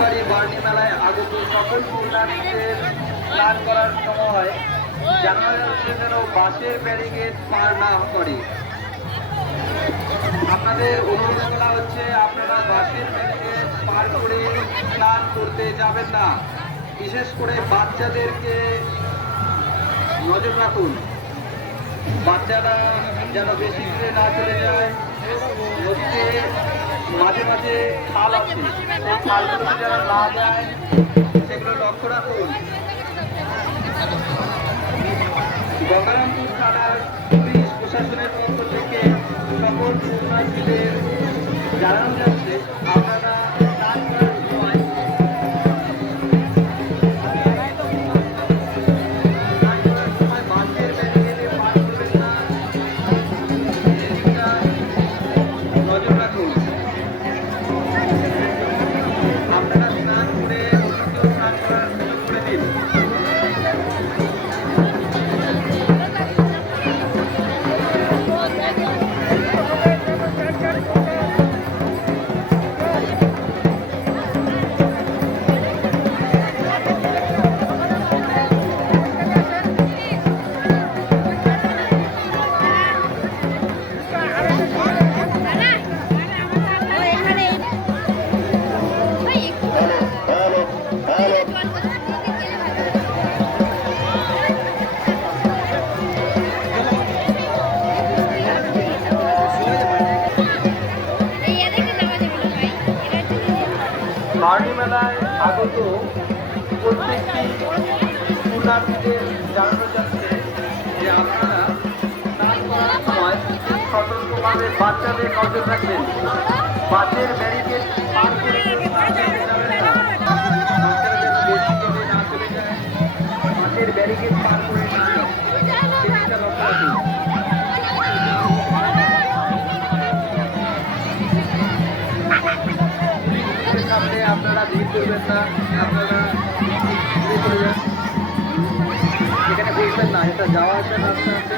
ঐতিহ্যবাহী বর্ণী মেলায় আগত সকল পূর্ণার্থীদের স্নান করার সময় জানুয়ারি হচ্ছে যেন বাসের ব্যারিকেড পার না করে। আপনাদের অনুরোধ হচ্ছে, আপনারা বাসের ব্যারিকেড পার করে স্নান করতে যাবেন না। বিশেষ করে বাচ্চাদেরকে নজর রাখুন। বাচ্চারা যেন বেশি দূরে না চলে যায়, নদীতে মাঝে মাঝে খাল আছে, সেই খালগুলোতে যেন না যায়, সেগুলো লক্ষ্য রাখুন। গঙ্গারামপুর থানার পুলিশ প্রশাসনের পক্ষ থেকে সকল যাচ্ছে। মেলায় আগত প্রত্যেকটি পুণ্যার্থীদের জানানো যাচ্ছে যে আপনারা স্নান করার সময় সতর্কভাবে বাচ্চাদের নজর রাখবেন। বাসের ব্যারিকেড পার করে স্নান করতে যাবেন এখানে বসবেন না এটা যাওয়া আছে রাস্তা আছে।